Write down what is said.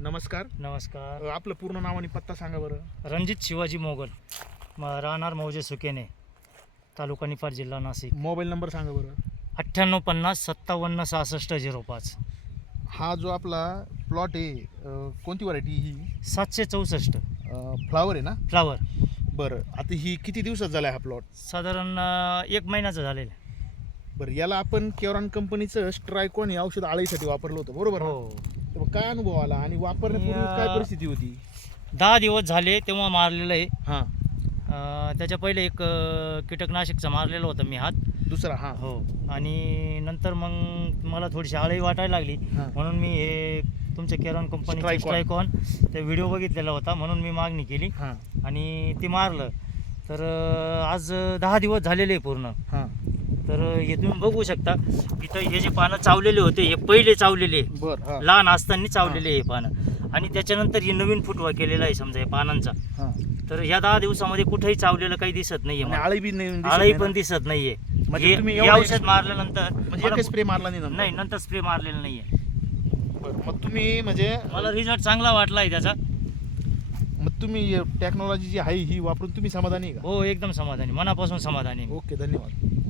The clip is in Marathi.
नमस्कार. नमस्कार. आपलं पूर्ण नाव आणि पत्ता सांगा बरं. रणजित शिवाजी मोगल. म राहणार मौजे सुकेने तालुका निफाड जिल्हा नाशिक. मोबाईल नंबर सांगा बरं. अठ्ठ्याण्णव पन्नास सत्तावन्न सहासष्ट झिरो पाच. हा जो आपला प्लॉट आहे अ, कोणती व्हरायटी ही? सातशे चौसष्ट. फ्लावर आहे ना? फ्लावर बरं आता ही किती दिवसात झाला हा प्लॉट साधारण अं, एक महिन्याचं झालेलं आहे. बरं याला आपण केवरान कंपनीचं स्ट्रायकॉन हे औषध आळीसाठी वापरलं होतं बरोबर ना? हो. काय अनुभव आला? आणि वापरण्यापूर्वी काय परिस्थिती होती? दहा दिवस झाले तेव्हा मारलेलं आहे. हां. अं, त्याच्या पहिले एक अं, कीटकनाशकचा मारलेला होता मी हात. दुसरा हां. हो. आणि नंतर मग मला थोडीशी आळी वाटायला लागली. हां. म्हणून मी हे तुमच्या केरन कंपनीचे Strike-on. स्ट्रायकॉन ते व्हिडिओ बघितलेला होता म्हणून मी मागणी केली. हां. आणि ते मारलं. तर अं, आज दहा दिवस झालेले आहे पूर्ण. हां. तर हे तुम्ही बघू शकता. इथं हे जे पानं चावलेले होते हे पहिले चावलेले. बरं लहान असताना चावलेले हे. पानं. आणि त्याच्यानंतर हे नवीन फुटवा केलेला आहे समजा या पानांचा. तर ह्या दहा दिवसामध्ये कुठेही चावलेलं काही दिसत नाहीये. आळी पण? दिसत नाहीये. म्हणजे औषध मारल्यानंतर म्हणजे स्प्रे मारला नाही नंतर? स्प्रे मारलेला नाहीये. मग तुम्ही म्हणजे मला रिझल्ट चांगला वाटला आहे त्याचा. मग तुम्ही टेक्नॉलॉजी जी आहे ही वापरून तुम्ही समाधानी हो एकदम समाधानी. मनापासून समाधानी. ओके धन्यवाद.